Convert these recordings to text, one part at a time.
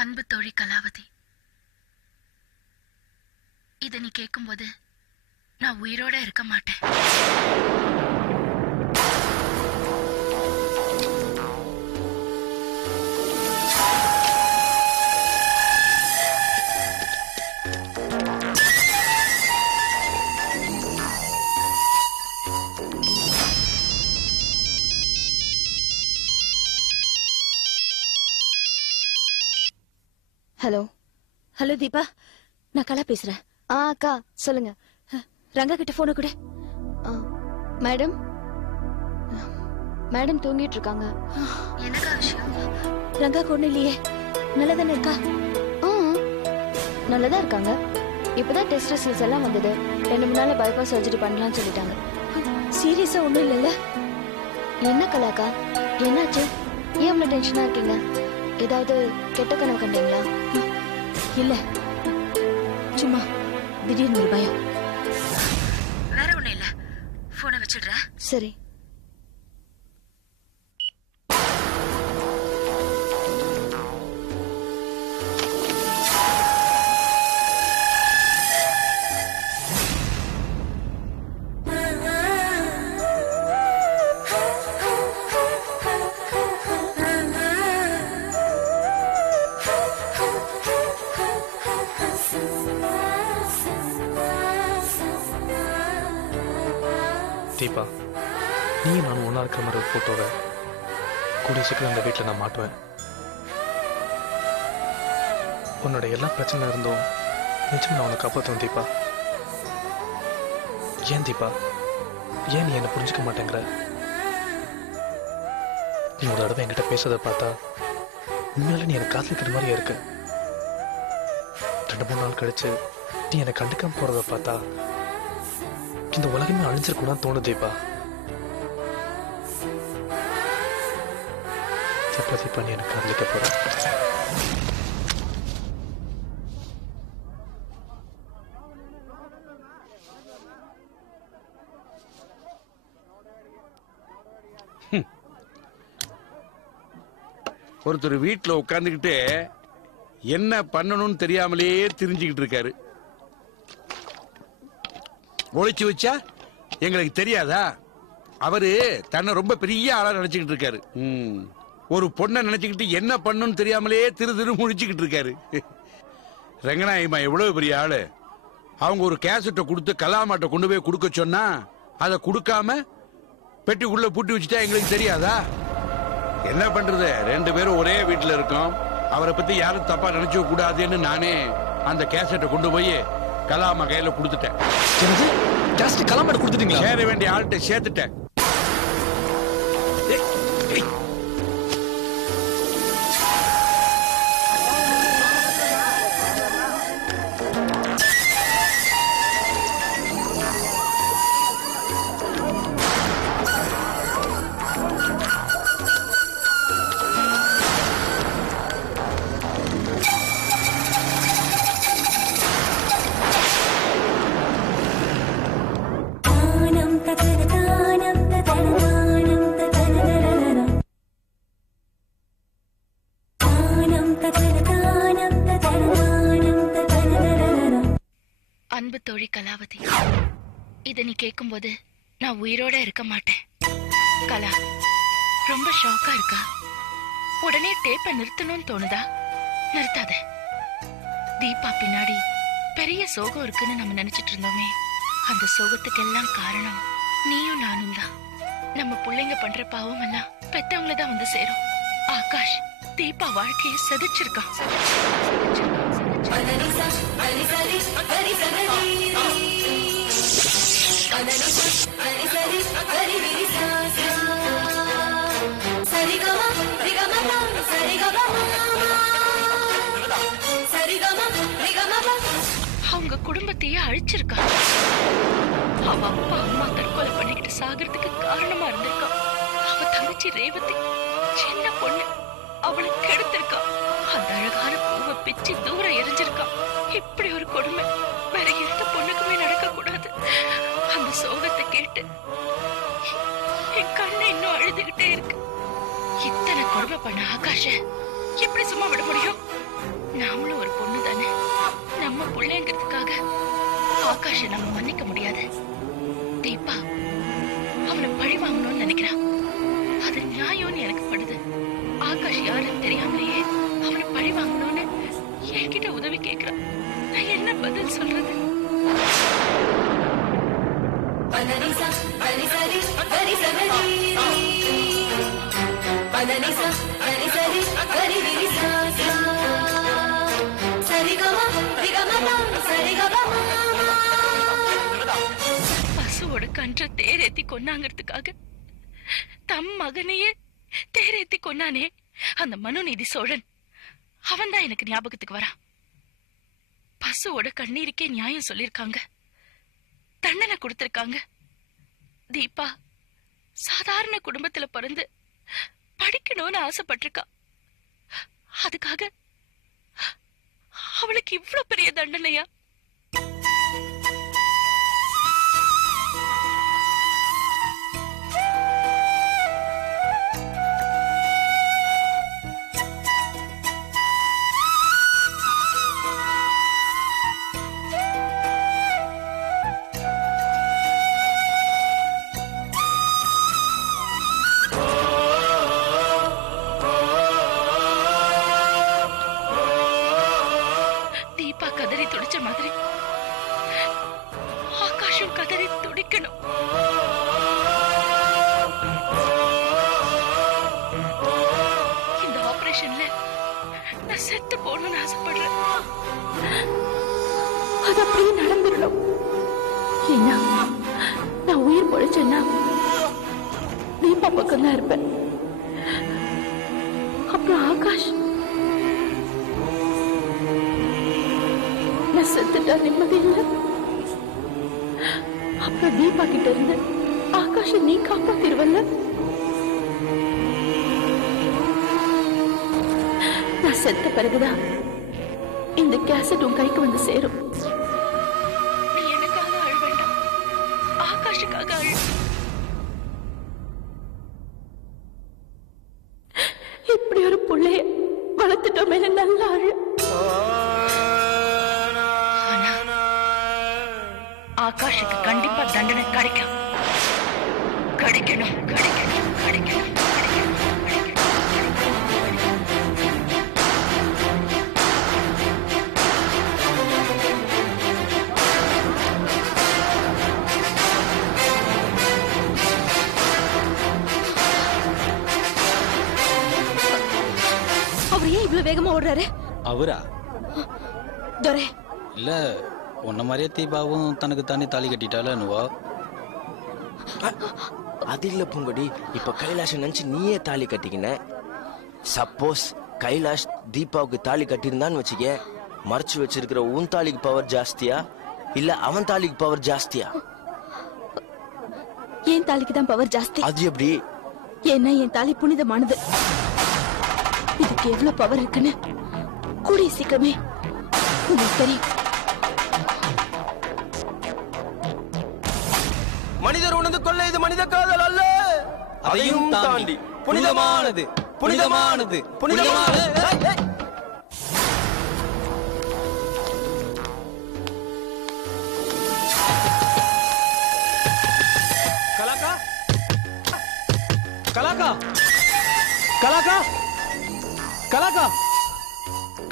அன்பு தோழி கலாவதி, இதை நீ கேட்கும்போது நான் உயிரோட இருக்க மாட்டேன். ஹலோ ஹலோ தீபா, நான் கலா பேசுறேன். அக்கா சொல்லுங்க. ரங்கா கிட்ட போன கூட. மேடம் மேடம் தூங்கிட்டு இருக்காங்க. என்னக்கா விஷயம்? ரங்கா கொண்டு இல்லையே, நல்லதானே இருக்கா? நல்லதா இருக்காங்க. இப்பதான் டெஸ்ட் ரிசல்ட்ஸ் எல்லாம் வந்தது. 2 நாள்ல பைபாஸ் சர்ஜரி பண்ணலாம்னு சொல்லிட்டாங்க. சீரியஸா ஒண்ணும் இல்லைல்ல? என்ன கலாக்கா, என்னாச்சு? ஏன் அவ்வளவு டென்ஷனா இருக்கீங்க? ஏதாவது கெட்ட கனவு கண்டீங்களா? இல்ல, சும்மா திடீர்னு ஒரு பயம். வேற ஒண்ணும் இல்ல, போனை வச்சிடுற. சரி. தீபா, நீ நான் ஒன்னா இருக்கிற மாதிரி ஒரு போட்டோவை கூடிய சீக்கிரம் இந்த வீட்டில் நான் மாட்டுவேன். உன்னோட எல்லா பிரச்சனை இருந்தும் நிச்சயம் நான் உன்னை காப்பாற்றுவேன் தீபா. ஏன் தீபா, ஏன் நீ என்னை புரிஞ்சுக்க மாட்டேங்கிற? நீ ஒரு தடவை என்கிட்ட பேசுறதை பார்த்தா உண்மையில நீ என்னை காதலிக்கிற மாதிரியே இருக்கு. 2-3 நாள் கழிச்சு நீ என்னை கண்டுக்காம போறதை பார்த்தா இந்த உலகமே அழிஞ்சிருக்கும் தோணுது தீபா. தீபா, நீ எனக்கு காதலிக்க போற. ஒருத்தர் வீட்டுல உட்கார்ந்துகிட்டு என்ன பண்ணணும்னு தெரியாமலேயே தெரிஞ்சுக்கிட்டு இருக்காரு. ஒளிச்சு வச்சா எங்களுக்கு தெரியாதா? அவரு தன்னை ரொம்ப பெரிய ஆளா நினைச்சுக்கிட்டு இருக்காரு. ஒரு பொண்ணை நினைச்சுக்கிட்டு என்ன பண்ணணும்னு தெரியாமலே திரு முழிச்சுக்கிட்டு இருக்காரு. ரங்கநாயகமா எவ்வளவு பெரிய ஆளு. அவங்க ஒரு கேசட்டை கொடுத்து கலாமாட்ட கொண்டு போய் கொடுக்க சொன்னா அதை கொடுக்காம பெட்டிக்குள்ள பூட்டி வச்சுட்டா எங்களுக்கு தெரியாதா? என்ன பண்றது, 2 பேரும் ஒரே வீட்டுல இருக்கோம். அவரை பத்தி யாரும் தப்பா நினைச்ச கூடாதுன்னு நானே அந்த கேசட்டை கொண்டு போய் கலாமா கையில கொடுத்துட்டேன். கலாமாட்ட கொடுத்துட்டீங்களா? சேர வேண்டிய ஆள்கிட்ட சேர்த்துட்டேன். அன்பு தோழி கலாவதி, இதை நீ கேட்கும்போது நான் உயிரோட இருக்க மாட்டேன். கலா ரொம்ப ஷாக்கா இருக்கா? உடனே டேப்பை நிறுத்தணும்னு தோணுதா? நிறுத்தாத. தீபா பின்னாடி பெரிய சோகம் இருக்குன்னு நம்ம நினைச்சிட்டு இருந்தோமே, அந்த சோகத்துக்கெல்லாம் காரணம் நீயும் நானும் தான். நம்ம பிள்ளைங்க பண்ற பாவம் எல்லாம் பெத்தவங்களதான் வந்து சேரும். ஆகாஷ் தீபா வாழ்க்கையை செதைச்சிருக்கான். அவங்க குடும்பத்தையே அழிச்சிருக்கான். அவ அப்பா அம்மா தற்கொலை பண்ணிக்கிட்டு சாகிறதுக்கு காரணமா இருந்திருக்கான். அவ தங்கச்சி ரேவதி சின்ன பொண்ணு, அவளை கெடுத்திருக்கா. அந்த அழகான பூவை பிச்சு தூரம் எரிஞ்சிருக்கான். இப்படி ஒரு கொடுமை வேற எந்த பொண்ணுக்குமே நடக்க கூடாது. அந்த சோகத்தை கேட்டு என் கண்ணு இன்னும் அழுதுகிட்டே இருக்கு. இத்தனை கொடுமை பண்ண ஆகாஷ எப்படி சும்மா விட முடியும்? நாமளும் ஒரு பொண்ணு தானே. நம்ம பிள்ளைங்கிறதுக்காக ஆகாஷ நம்ம மன்னிக்க முடியாது. தீபா அவனை பழி வாங்கணும்னு நினைக்கிறான். அது நியாயம்னு எனக்கு படுது. ஆகாஷ் யாருன்னு தெரியாமலேயே அவனை பழி வாங்கணும்னு என்கிட்ட உதவி கேட்கிறான். நான் என்ன பதில் சொல்றது? பசுவோட கன்ற தேரேத்தி கொன்னாங்கிறதுக்காக தம் மகனையே தேரேத்தி கொன்னானே அந்த மனுநீதி சோழன், அவன் தான் எனக்கு ஞாபகத்துக்கு வரான். பசுவோட கண்ணீருக்கே நியாயம் சொல்லிருக்காங்க, தண்டனை கொடுத்திருக்காங்க. தீபா சாதாரண குடும்பத்துல பிறந்து படிக்கணும்னு ஆசைப்பட்டிருக்கா. அதுக்காக அவளுக்கு இவ்வளவு பெரிய தண்டனையா? மாதிரி ஆகாஷும் கதறி துடிக்கணும். இந்த ஆபரேஷன்ல நான் செத்து போகணும்னு ஆசைப்படுறேன். அது அப்படியே நடந்துடணும். ஏன்னா நான் உயிர் பொழைச்சேன்னா தீபா பக்கம் தான் இருப்பேன். அப்புறம் ஆகாஷ் நான் செத்துட்டா நிம்மதி இல்லை. அப்புறம் தீபா கிட்ட இருந்து ஆகாஷ நீ காப்பாத்திருவல்ல. நான் செத்த பிறகுதான் இந்த கேசட் உன் கைக்கு வந்து சேரும். நீ எனக்காக அழ வேண்டாம், ஆகாஷுக்காக அழ. இப்படி ஒரு பிள்ளைய வளர்த்துட்டோமே நல்லா அழு. ஆகாஷுக்கு கண்டிப்பா தண்டனை கிடைக்கும். கிடைக்கணும் கிடைக்கணும் கிடைக்கணும். அவர் ஏன் இவ்வளவு வேகமா ஓடுறாரு? அவரா? துரை இல்ல, உன்ன மாதிரியே தீபாவும் தனக்கு தானே தாலி கட்டிட்டால என்னவோ. அது இல்ல பூங்கொடி, இப்ப கைலாஷ் நினைச்சு நீயே தாலி கட்டிக்கின. சப்போஸ் கைலாஷ் தீபாவுக்கு தாலி கட்டியிருந்தான்னு வச்சுக்க, மறைச்சு வச்சிருக்கிற உன் தாலிக்கு பவர் ஜாஸ்தியா இல்ல அவன் தாலிக்கு பவர் ஜாஸ்தியா? என் தாலிக்கு தான் பவர் ஜாஸ்தி. அது எப்படி? ஏன்னா என் தாலி புனிதமானது. இதுக்கு எவ்வளவு பவர் இருக்குன்னு கூடிய சீக்கிரமே உங்களுக்கு தெரியும். மனிதர் உணர்ந்து கொள்ள இது மனித காதல் அல்ல, அதையும் தாண்டி புனிதமானது புனிதமானது புனிதமானது. கலாக்கா, கலாக்கா, கலாக்கா, கலாக்கா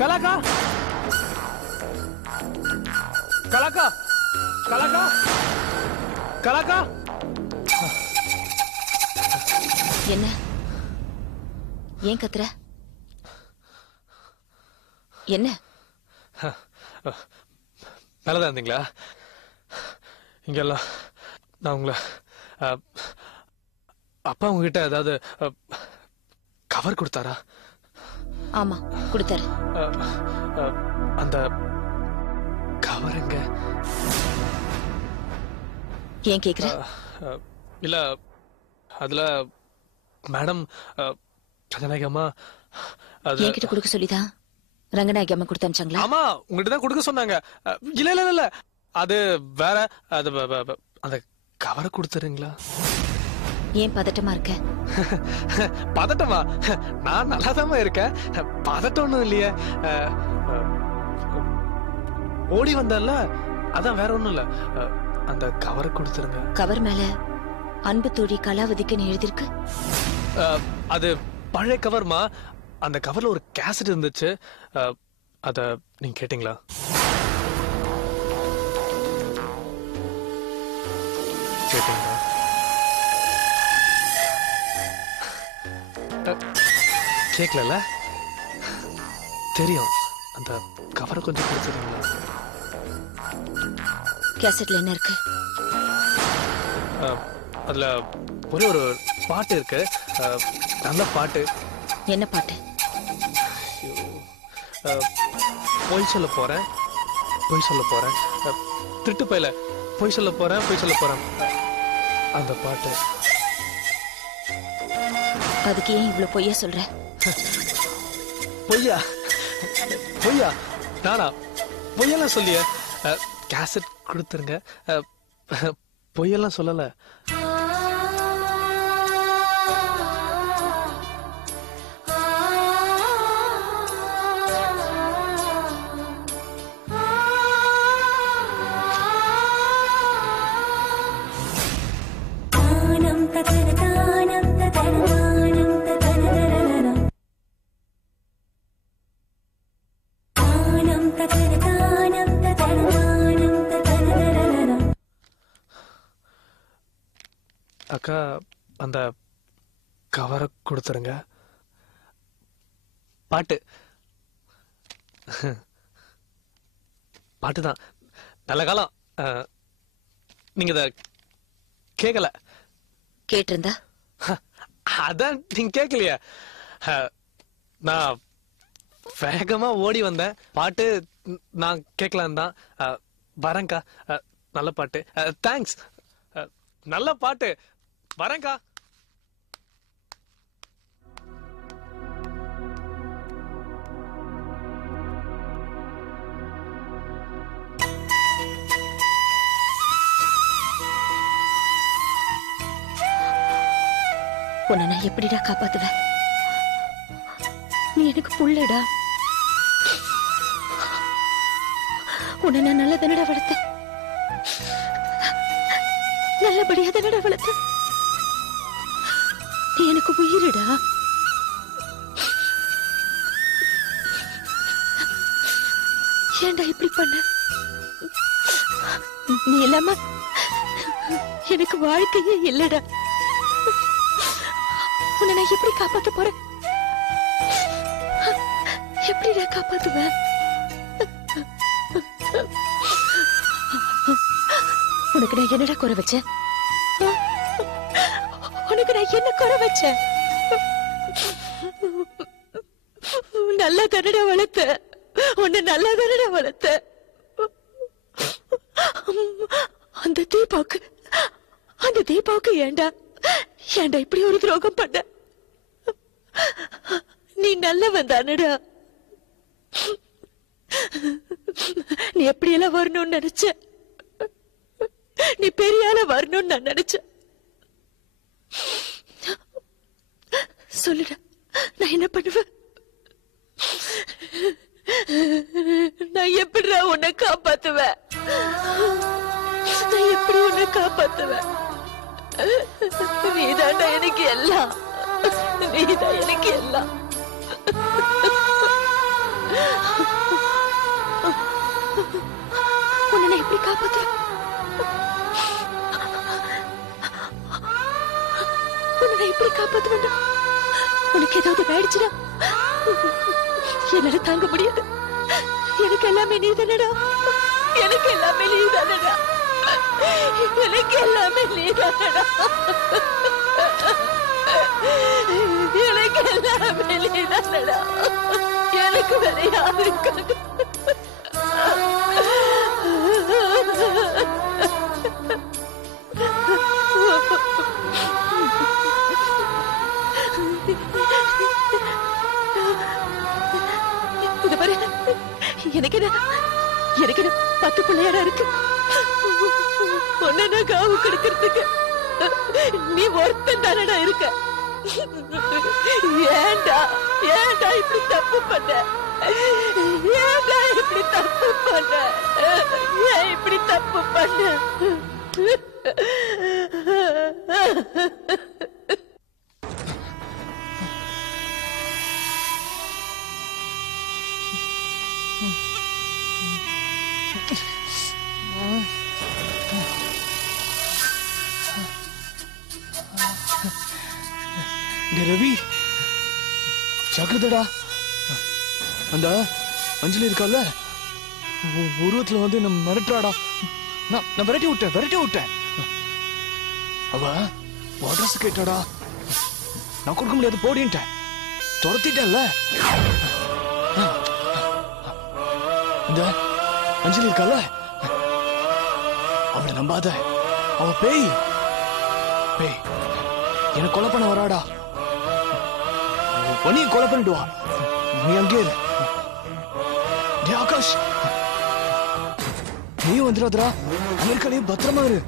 கலாக்கா கலாக்கா கலாக்கா கலாக்கா. என்ன ஏன் கத்துற? என்ன நல்லதா இருந்தீங்களா? இங்கெல்லாம் நான் உங்களை அப்பா உங்ககிட்ட ஏதாவது கவர் கொடுத்தாரா? ஆமா கொடுத்தாரு. அந்த கவர் எங்க? ஏன் கேக்குற? இல்ல அதுல மேடம் ரங்கநாயகம்மா அது என்கிட்ட கொடுக்க சொல்லிதான் ரங்கநாயகி அம்மா கொடுத்து அனுப்பிச்சாங்களா? ஆமா உங்ககிட்ட தான் கொடுக்க சொன்னாங்க. இல்ல இல்ல இல்ல அது வேற. அது அந்த கவரை கொடுத்துறீங்களா? ஏன் பதட்டமா இருக்க? பதட்டமா? நான் நல்லாதாமா இருக்கேன். பதட்டம் ஒண்ணும் இல்லையே. ஓடி வந்தல்ல அதான் வேற ஒண்ணும் இல்ல. அந்த கவரை கொடுத்துருங்க. கவர் மேல அன்பு தோழி கலாவதிக்குன்னு எழுதிருக்கு. அது பழைய கவர்மா. அந்த கவர்ல ஒரு கேசட் இருந்துச்சு. அத நீங்க கேட்டீங்களா? கேட்டீங்களா? கேட்கல தெரியும். அந்த கவரை கொஞ்சம் கொடுத்துருங்களா? கேசட்ல என்ன இருக்கு? அதுல ஒரே ஒரு பாட்டு இருக்கு. நல்ல பாட்டு. என்ன பாட்டு? பொய் சொல்ல போறேன் பொய் சொல்ல போறேன் திருட்டு பையில பொய் சொல்ல போறேன் பொய் சொல்ல போறேன். அந்த பாட்டு. அதுக்கு ஏன் இவ்வளவு பொய்யா சொல்ற? பொய்யா? பொய்யா? நானா பொய்யெல்லாம் சொல்லிய? கேசட் கொடுத்துருங்க. பொய்யெல்லாம் சொல்லல. அக்கா அந்த கவரை கொடுத்துருங்க. பாட்டு பாட்டுதான். நல்ல காலம். நீங்க இத கேட்கல. கேட்டிருந்தா? அதான் நீங்க கேட்கலையா? நான் வேகமா ஓடி வந்தேன். பாட்டு நான் கேட்கலாம் தான். வரேன்க்கா. நல்ல பாட்டு. தேங்க்ஸ். நல்ல பாட்டு. வரேன்க்கா. உன்னை நான் எப்படிடா காப்பாத்துவேன்? நீ எனக்கு புள்ளடா. உன்னை நான் நல்ல தானடா வளர்த்தேன். நல்லபடியா தானடா வளர்த்தேன். நீ எனக்கு உயிரிடா. ஏன்டா இப்படி பண்ண? நீ இல்லாம எனக்கு வாழ்க்கையே இல்லடா. உன்னை நான் எப்படி காப்பாத்த போறேன்? எப்படிடா காப்பாத்துவேன்? உனக்கு நான் என்னடா குறை வச்சேன்? உனக்கு நான் என்ன குறை வச்சேன்? நல்லா தானடா வளர்த்த. உன்னை நல்லா தானடா வளர்த்த. அந்த தீபாவுக்கு ஏண்டா இப்படி ஒரு துரோகம் பண்ண? நீ நல்லவன் தானடா. நீ எப்படியெல்லாம் வரணும்னு நினைச்ச. நீ பெரியால வரணும்னு நான் நினைச்சேன். சொல்லுடா, நான் என்ன பண்ணுவேன்? நான் எப்படிடா உன்னை காப்பாத்துவேன்? நான் எப்படி உன்னை காப்பாத்துவேன்? நீதான்டா எனக்கு எல்லாம். நீதான் எனக்கு எல்லாம். உன்னை நான் எப்படி காப்பாத்துவேன்? உன்னை நான் எப்படி காப்பாத்துவேன்? உனக்கு ஏதாவது ஆயிடுச்சுன்னா என்னால தாங்க முடியாது. எனக்கு எல்லாமே நீ தானடா. எனக்கு எல்லாமே நீ தானடா. எனக்கு எல்லாமே நீ தானடா. எனக்கு எல்லாமே நீ தானடா. எனக்கு வேற யாரும் இருக்காது. இது பாரு, எனக்கு என்ன 10 பிள்ளையாரா இருக்கு. ஒன்ன காவு கொடுக்கறதுக்கு நீ ஒருத்தன் தானடா இருக்க. ஏண்டா ஏண்டா இப்படி தப்பு பண்ண? ஏண்டா இப்படி தப்பு பண்ண? ஏன் இப்படி தப்பு பண்ண? ரவி ஜாக்கிரதடா. அந்த அஞ்சலி இருக்கால, உருவத்துல வந்து நம்ம மிரட்டுறாடா. நான் விரட்டி விட்டேன். அவ அட்ரஸ் கேட்டாடா. நான் கொடுக்க முடியாது போடின்ட்டேன். துரத்திட்டேன்ல. இந்த அஞ்சலி இருக்கால, அவளை நம்பாத. அவ பேய் என்ன கொலை பண்ண வராடா. உன்னையும் கொலை பண்ணிடுவா. நீ அங்கே இரு. டேய் ஆகாஷ், நீயும் வந்துடாதடா. அமெரிக்காலையும் பத்திரமா இரு.